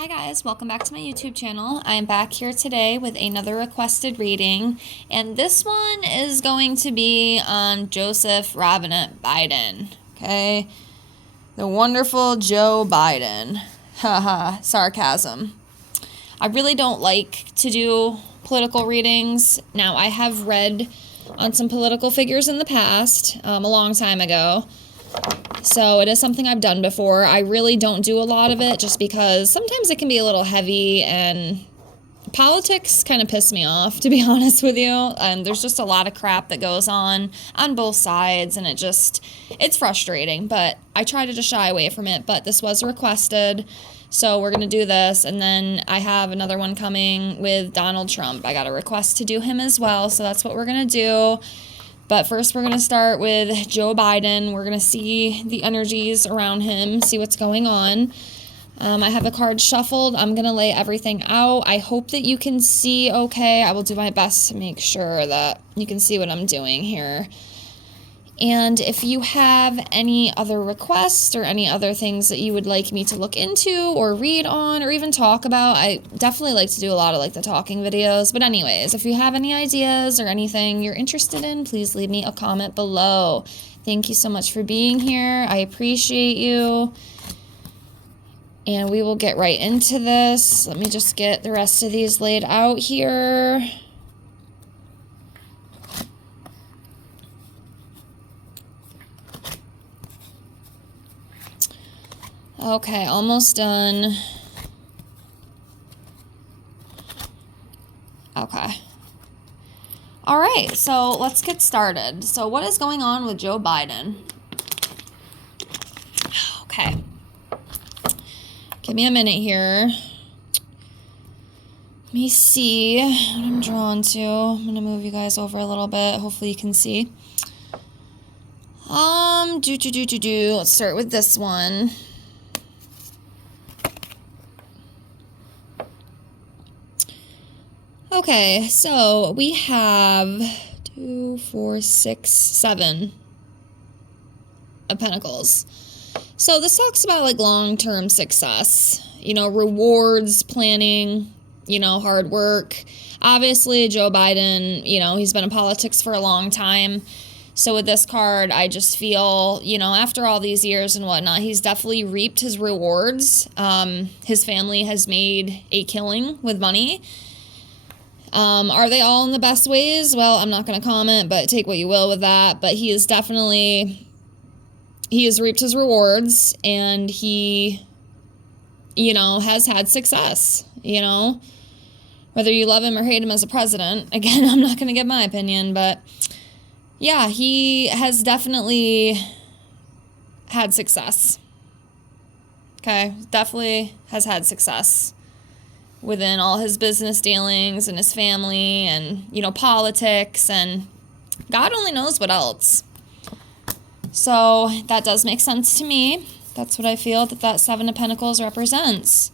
Hi guys, welcome back to my YouTube channel. I am back here today with another requested reading, and this one is going to be on Joseph Robinette Biden, okay? The wonderful Joe Biden. Haha, sarcasm. I really don't like to do political readings. Now, I have read on some political figures in the past, a long time ago. So it is something I've done before. I really don't do a lot of it just because sometimes it can be a little heavy and politics kind of piss me off, to be honest with you. And there's just a lot of crap that goes on both sides, and it's frustrating, but I try to just shy away from it. But this was requested, so we're going to do this. And then I have another one coming with Donald Trump. I got a request to do him as well, so that's what we're going to do. But first, we're going to start with Joe Biden. We're going to see the energies around him, see what's going on. I have the cards shuffled. I'm going to lay everything out. I hope that you can see okay. I will do my best to make sure that you can see what I'm doing here. And if you have any other requests or any other things that you would like me to look into or read on or even talk about, I definitely like to do a lot of the talking videos. But anyways, if you have any ideas or anything you're interested in, please leave me a comment below. Thank you so much for being here. I appreciate you. And we will get right into this. Let me just get the rest of these laid out here. Okay, almost done. Okay. All right, so let's get started. So what is going on with Joe Biden? Okay. Give me a minute here. Let me see what I'm drawn to. I'm going to move you guys over a little bit. Hopefully you can see. Let's start with this one. Okay, so we have 2, 4, 6, 7 of Pentacles. So this talks about long-term success, rewards, planning, hard work. Obviously, Joe Biden, he's been in politics for a long time. So with this card, I just feel, after all these years and whatnot, he's definitely reaped his rewards. His family has made a killing with money. Are they all in the best ways? Well, I'm not going to comment, but take what you will with that. But he has reaped his rewards, and he, has had success, whether you love him or hate him as a president. Again, I'm not going to give my opinion, but yeah, he has definitely had success. Okay, definitely has had success within all his business dealings and his family and, politics, and God only knows what else. So that does make sense to me. That's what I feel that 7 of Pentacles represents.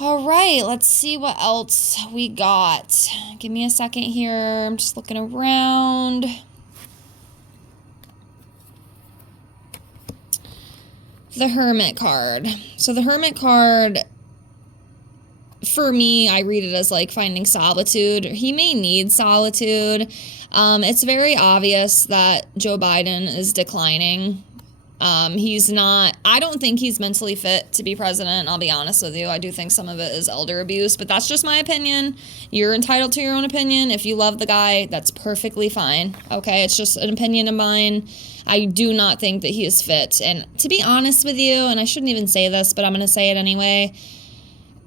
All right, let's see what else we got. Give me a second here. I'm just looking around. The Hermit card. So the Hermit card, for me, I read it as finding solitude. He may need solitude. It's very obvious that Joe Biden is declining. I don't think he's mentally fit to be president. I'll be honest with you. I do think some of it is elder abuse, but that's just my opinion. You're entitled to your own opinion. If you love the guy, that's perfectly fine. Okay. It's just an opinion of mine. I do not think that he is fit. And to be honest with you, and I shouldn't even say this, but I'm going to say it anyway,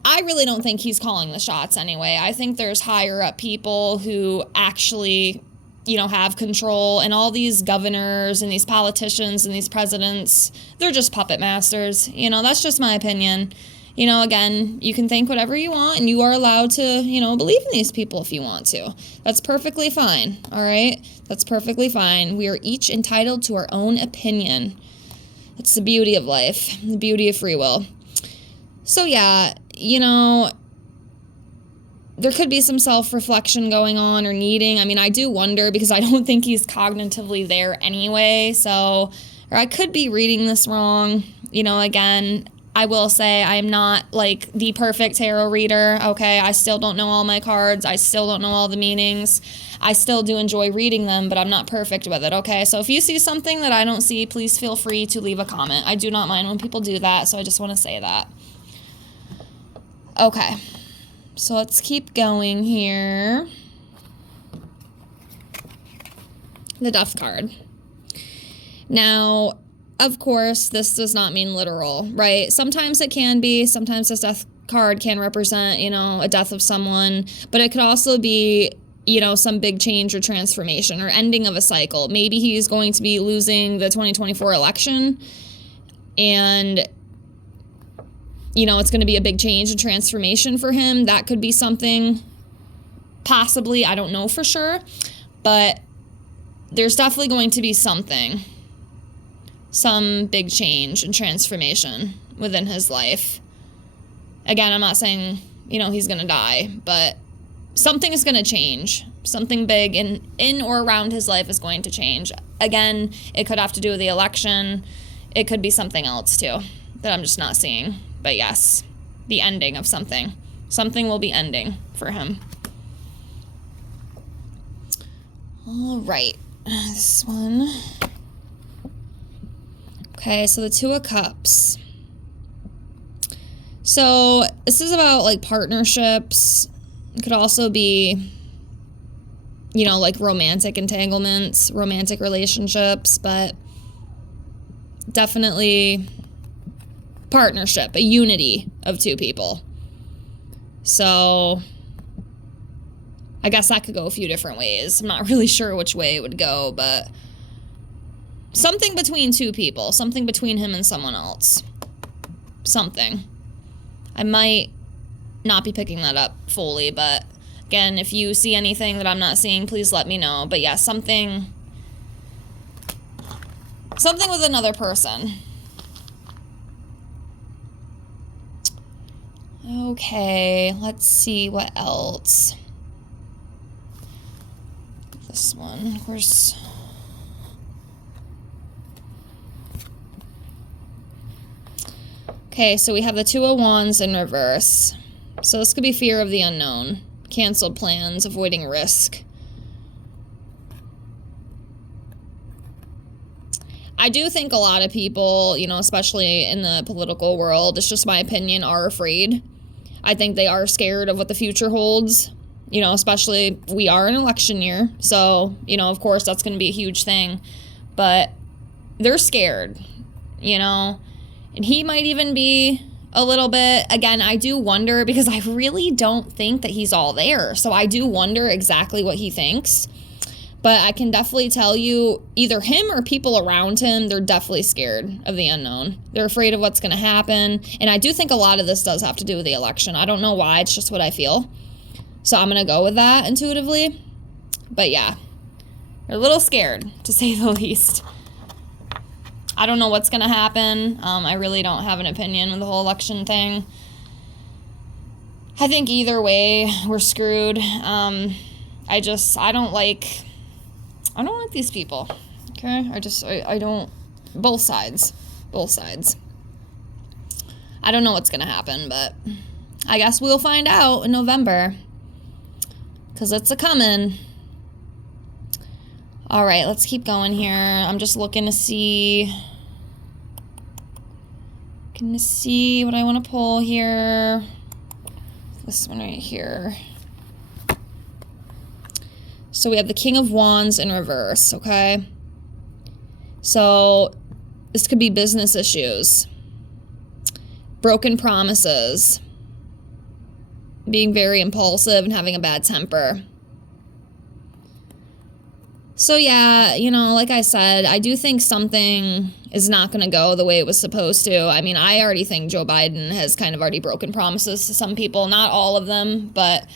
I really don't think he's calling the shots anyway. I think there's higher up people who actually, have control, and all these governors and these politicians and these presidents, they're just puppet masters. That's just my opinion. Again, you can think whatever you want, and you are allowed to, believe in these people if you want to. That's perfectly fine. All right. That's perfectly fine. We are each entitled to our own opinion. That's the beauty of life, the beauty of free will. So yeah, there could be some self-reflection going on or needing. I mean, I do wonder because I don't think he's cognitively there anyway. So, or I could be reading this wrong. Again, I will say I am not like the perfect tarot reader, okay? I still don't know all my cards. I still don't know all the meanings. I still do enjoy reading them, but I'm not perfect with it, okay? So if you see something that I don't see, please feel free to leave a comment. I do not mind when people do that, so I just want to say that. Okay, so let's keep going here. The Death card. Now, of course, this does not mean literal, right? Sometimes it can be. Sometimes this Death card can represent, you know, a death of someone. But it could also be, you know, some big change or transformation or ending of a cycle. Maybe he's going to be losing the 2024 election. And, you know, it's going to be a big change and transformation for him. That could be something. Possibly. I don't know for sure. But there's definitely going to be something. Some big change and transformation within his life. Again, I'm not saying, you know, he's going to die, but something is going to change. Something big in or around his life is going to change. Again, it could have to do with the election. It could be something else, too, that I'm just not seeing. But yes, the ending of something. Something will be ending for him. All right. This one. Okay, so the Two of Cups. So this is about like partnerships. It could also be, you know, like romantic entanglements, romantic relationships, but definitely partnership, a unity of two people. So I guess that could go a few different ways. I'm not really sure which way it would go, but something between two people, something between him and someone else. Something. I might not be picking that up fully, but again, if you see anything that I'm not seeing, please let me know. But yeah, something with another person. Okay, let's see what else. This one, of course. Okay, so we have the Two of Wands in reverse. So this could be fear of the unknown, canceled plans, avoiding risk. I do think a lot of people, you know, especially in the political world, it's just my opinion, are afraid. I think they are scared of what the future holds, you know, especially we are in election year. So, you know, of course, that's going to be a huge thing. But they're scared, you know. And he might even be a little bit. Again, I do wonder because I really don't think that he's all there. So I do wonder exactly what he thinks. But I can definitely tell you either him or people around him, they're definitely scared of the unknown. They're afraid of what's going to happen. And I do think a lot of this does have to do with the election. I don't know why. It's just what I feel. So I'm going to go with that intuitively. But yeah, they're a little scared, to say the least. I don't know what's going to happen. I really don't have an opinion with the whole election thing. I think either way, we're screwed. I don't like these people. Okay? I don't, both sides. I don't know what's going to happen, but I guess we'll find out in November. Because it's a-coming. All right, let's keep going here. I'm just looking to see what I want to pull here. This one right here. So we have the King of Wands in reverse, okay? So this could be business issues, broken promises, being very impulsive and having a bad temper. So yeah, you know, like I said, I do think something is not going to go the way it was supposed to. I mean, I already think Joe Biden has kind of already broken promises to some people. Not all of them, but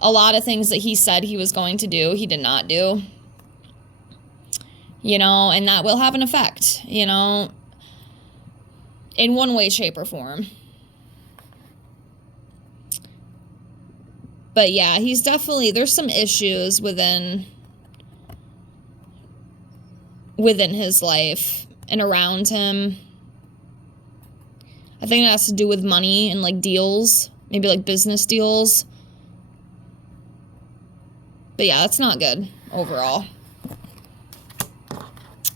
a lot of things that he said he was going to do, he did not do. You know, and that will have an effect, you know, in one way, shape, or form. But yeah, he's definitely, there's some issues within his life and around him. I think it has to do with money and like deals, maybe like business deals. But yeah, that's not good overall.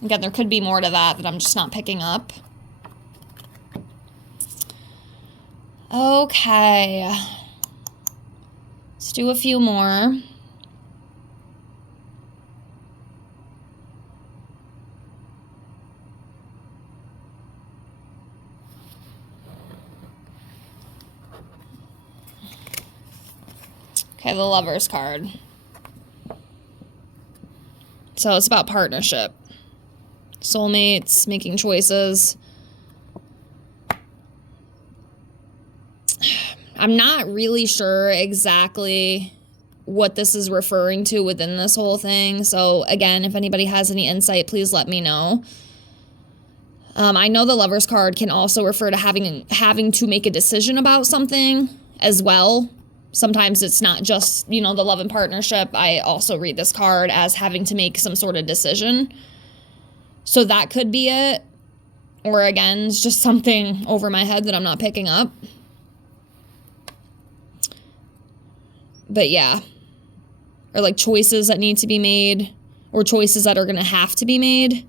Again, there could be more to that I'm just not picking up. Okay. Let's do a few more. Okay, the Lovers card. So it's about partnership. Soulmates, making choices. I'm not really sure exactly what this is referring to within this whole thing. So again, if anybody has any insight, please let me know. I know the Lovers card can also refer to having to make a decision about something as well. Sometimes it's not just, the love and partnership. I also read this card as having to make some sort of decision. So that could be it. Or again, it's just something over my head that I'm not picking up. But yeah. Or like choices that need to be made. Or choices that are going to have to be made.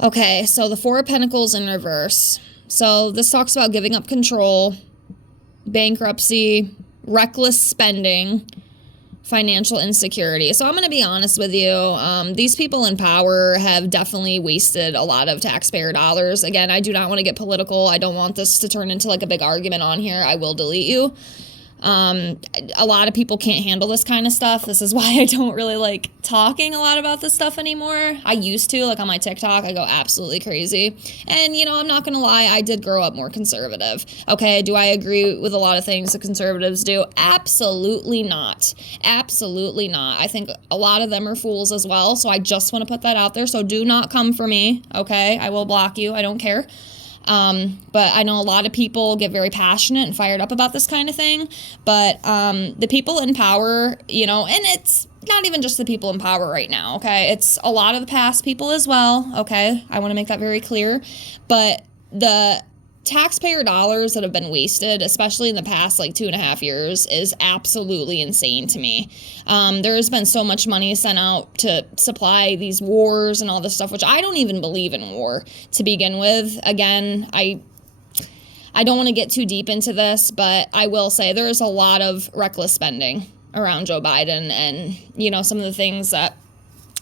Okay, so the Four of Pentacles in reverse. So this talks about giving up control, bankruptcy, reckless spending, financial insecurity. So I'm going to be honest with you. These people in power have definitely wasted a lot of taxpayer dollars. Again, I do not want to get political. I don't want this to turn into like a big argument on here. I will delete you. A lot of people can't handle this kind of stuff. This is why I don't really like talking a lot about this stuff anymore. I used to, like on my TikTok, I go absolutely crazy. And, I'm not going to lie, I did grow up more conservative. Okay, do I agree with a lot of things the conservatives do? Absolutely not. Absolutely not. I think a lot of them are fools as well. So I just want to put that out there. So do not come for me. Okay, I will block you. I don't care. But I know a lot of people get very passionate and fired up about this kind of thing. But the people in power, and it's not even just the people in power right now, okay? It's a lot of the past people as well, okay? I want to make that very clear. But the taxpayer dollars that have been wasted, especially in the past like 2.5 years, is absolutely insane to me. There's been so much money sent out to supply these wars and all this stuff, which I don't even believe in war to begin with. Again, I don't want to get too deep into this, but I will say there is a lot of reckless spending around Joe Biden and, some of the things that,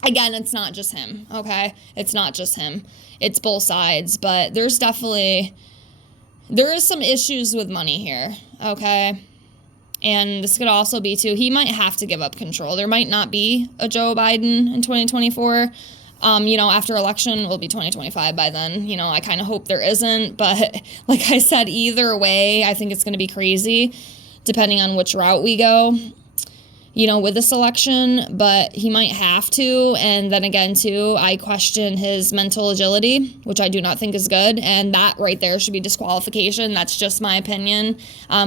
again, it's not just him, okay? It's not just him. It's both sides, but there is some issues with money here, okay? And this could also be, too, he might have to give up control. There might not be a Joe Biden in 2024. After election, it will be 2025 by then. I kind of hope there isn't. But like I said, either way, I think it's going to be crazy, depending on which route we go. With this election, but he might have to. And then again, too, I question his mental agility, which I do not think is good. And that right there should be disqualification. That's just my opinion.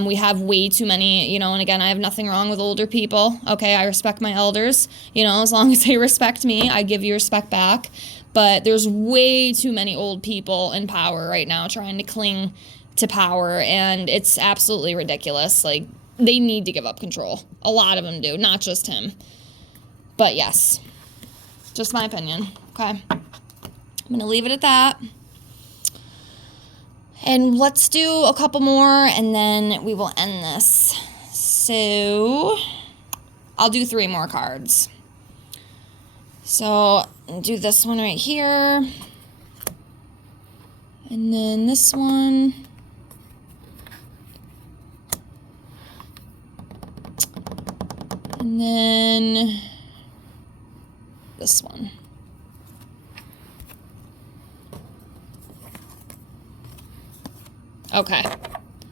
We have way too many, and again, I have nothing wrong with older people. Okay, I respect my elders. As long as they respect me, I give you respect back. But there's way too many old people in power right now trying to cling to power. And it's absolutely ridiculous. Like, they need to give up control. A lot of them do, not just him. But yes, just my opinion. Okay. I'm going to leave it at that. And let's do a couple more and then we will end this. So I'll do 3 more cards. So I'll do this one right here. And then this one. And then this one. Okay.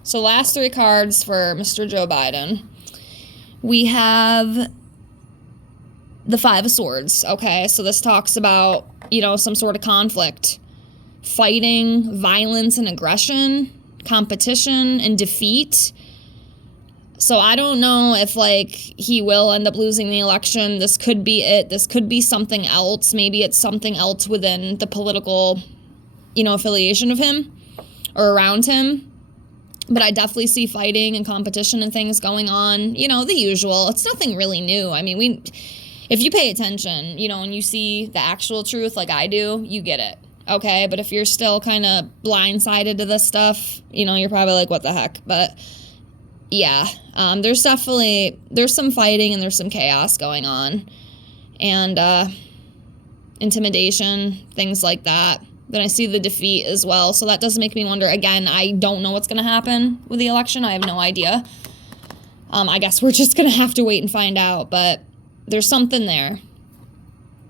So last 3 cards for Mr. Joe Biden. We have the 5 of Swords. Okay. So this talks about, some sort of conflict, fighting, violence and aggression, competition and defeat. So I don't know if, like, he will end up losing the election. This could be it. This could be something else. Maybe it's something else within the political, affiliation of him or around him. But I definitely see fighting and competition and things going on. The usual. It's nothing really new. I mean, if you pay attention, and you see the actual truth like I do, you get it. Okay? But if you're still kind of blindsided to this stuff, you're probably like, what the heck? But yeah, there's some fighting and there's some chaos going on, and intimidation, things like that. Then I see the defeat as well, so that does make me wonder. Again, I don't know what's going to happen with the election. I have no idea. I guess we're just going to have to wait and find out, but there's something there.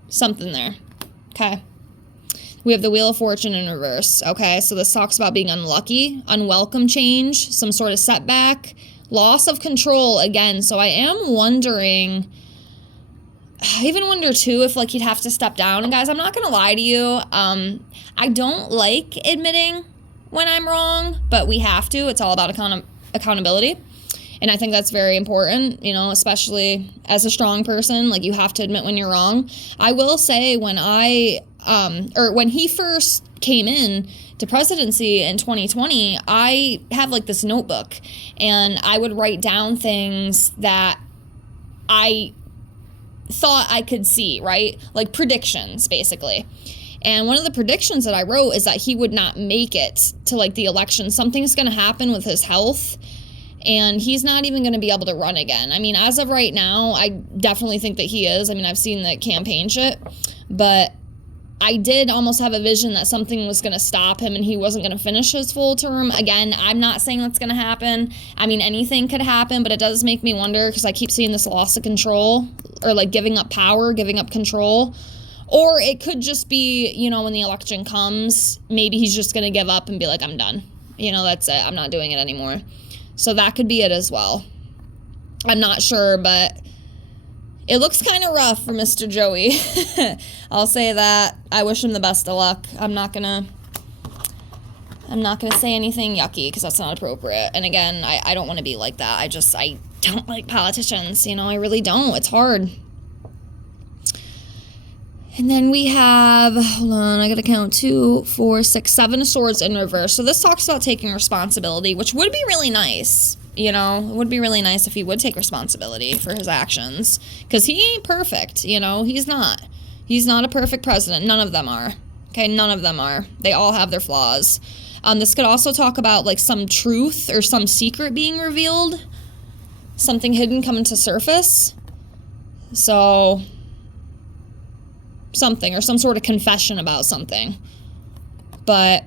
Something there. Okay. We have the Wheel of Fortune in reverse. Okay, so this talks about being unlucky, unwelcome change, some sort of setback, loss of control again. So I am wondering, I even wonder too if, like, he'd have to step down. And guys, I'm not gonna lie to you, I don't like admitting when I'm wrong, but we have to. It's all about accountability. And I think that's very important, especially as a strong person. Like, you have to admit when you're wrong. I will say, when when he first came in to presidency in 2020, I have, like, this notebook, and I would write down things that I thought I could see, right? Like predictions, basically. And one of the predictions that I wrote is that he would not make it to, like, the election. Something's going to happen with his health, and he's not even going to be able to run again. I mean, as of right now, I definitely think that he is. I mean, I've seen the campaign shit, but I did almost have a vision that something was going to stop him and he wasn't going to finish his full term. Again, I'm not saying that's going to happen. I mean, anything could happen, but it does make me wonder, because I keep seeing this loss of control, or like giving up power, giving up control. Or it could just be, when the election comes, maybe he's just going to give up and be like, I'm done. That's it. I'm not doing it anymore. So that could be it as well. I'm not sure, but it looks kind of rough for Mr. Joey. I'll say that. I wish him the best of luck. I'm not gonna say anything yucky, because that's not appropriate. And again, I don't want to be like that. I don't like politicians. I really don't. It's hard. And then we have, hold on, I gotta count 2, 4, 6, 7 swords in reverse. So this talks about taking responsibility, which would be really nice. It would be really nice if he would take responsibility for his actions, because he ain't perfect. He's not. He's not a perfect president. None of them are. Okay, none of them are. They all have their flaws. This could also talk about, like, some truth or some secret being revealed, something hidden coming to surface. So something, or some sort of confession about something. But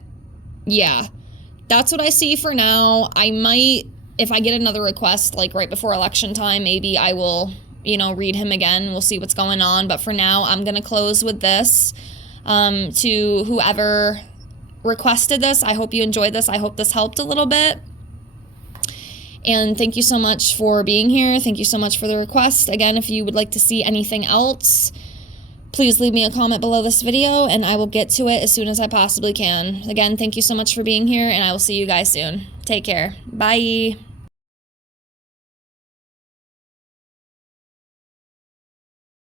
yeah, that's what I see for now. I might, if I get another request, like right before election time, maybe I will, read him again. We'll see what's going on. But for now, I'm going to close with this. To whoever requested this, I hope you enjoyed this. I hope this helped a little bit. And thank you so much for being here. Thank you so much for the request. Again, if you would like to see anything else, please leave me a comment below this video, and I will get to it as soon as I possibly can. Again, thank you so much for being here, and I will see you guys soon. Take care. Bye.